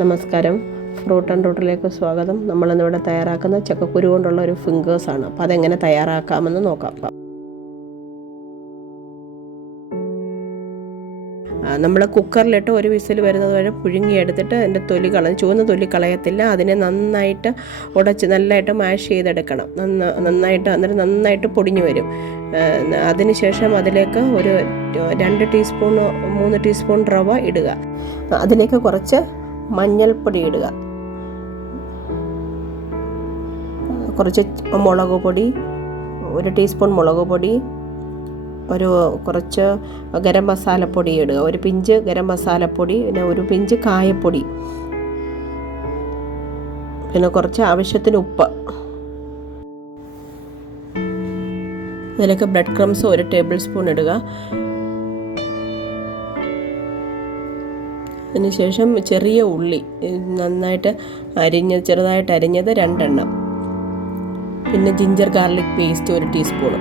നമസ്കാരം, fruit and റൂട്ടിലേക്ക് സ്വാഗതം. നമ്മളിന്നിവിടെ തയ്യാറാക്കുന്ന ചക്കക്കുരു കൊണ്ടുള്ള ഒരു ഫിംഗേഴ്സാണ്. അപ്പോൾ അതെങ്ങനെ തയ്യാറാക്കാമെന്ന് നോക്കാം. നമ്മൾ കുക്കറിലിട്ട് ഒരു വിസിൽ വരുന്നത് വരെ പുഴുങ്ങിയെടുത്തിട്ട് അതിൻ്റെ ചുവന്ന തൊലി കളയത്തില്ല. അതിനെ നന്നായിട്ട് ഉടച്ച് നല്ലതായിട്ട് മാഷ് ചെയ്തെടുക്കണം. നന്നായിട്ട് പൊടിഞ്ഞു വരും. അതിനുശേഷം അതിലേക്ക് ഒരു 2 ടീസ്പൂൺ 3 ടീസ്പൂൺ റവ ഇടുക. അതിലേക്ക് കുറച്ച് മഞ്ഞൾപ്പൊടി ഇടുക, കുറച്ച് മുളക് പൊടി, 1 ടീസ്പൂൺ മുളക് പൊടി, കുറച്ച് ഗരം മസാലപ്പൊടി ഇടുക, ഒരു പിഞ്ച് ഗരം മസാലപ്പൊടി, പിന്നെ ഒരു പിഞ്ച് കായപ്പൊടി, പിന്നെ കുറച്ച് ആവശ്യത്തിന് ഉപ്പ്. ഇതിലേക്ക് ബ്രെഡ് ക്രംസ് 1 ടേബിൾ സ്പൂൺ ഇടുക. അതിനുശേഷം ചെറിയ ഉള്ളി ചെറുതായിട്ട് അരിഞ്ഞത് 2 എണ്ണം, പിന്നെ ജിഞ്ചർ ഗാർലിക് പേസ്റ്റ് 1 ടീസ്പൂൺ,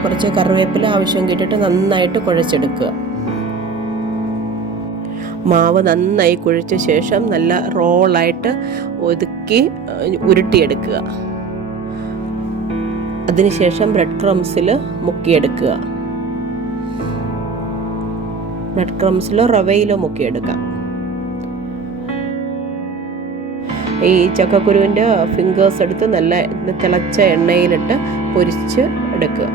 കുറച്ച് കറിവേപ്പില ആവശ്യം കിട്ടിയിട്ട് നന്നായിട്ട് കുഴച്ചെടുക്കുക. മാവ് നന്നായി കുഴച്ച ശേഷം നല്ല റോളായിട്ട് ഒതുക്കി ഉരുട്ടിയെടുക്കുക. അതിനുശേഷം ബ്രെഡ് ക്രംസിൽ മുക്കിയെടുക്കുക. ബ്രെഡ് ക്രംസിലോ റവയിലോ മുക്കിയെടുക്കാം. ഈ ചക്കക്കുരുവിൻ്റെ ഫിംഗേഴ്സ് എടുത്ത് നല്ല തിളച്ച എണ്ണയിലിട്ട് പൊരിച്ച് എടുക്കുക.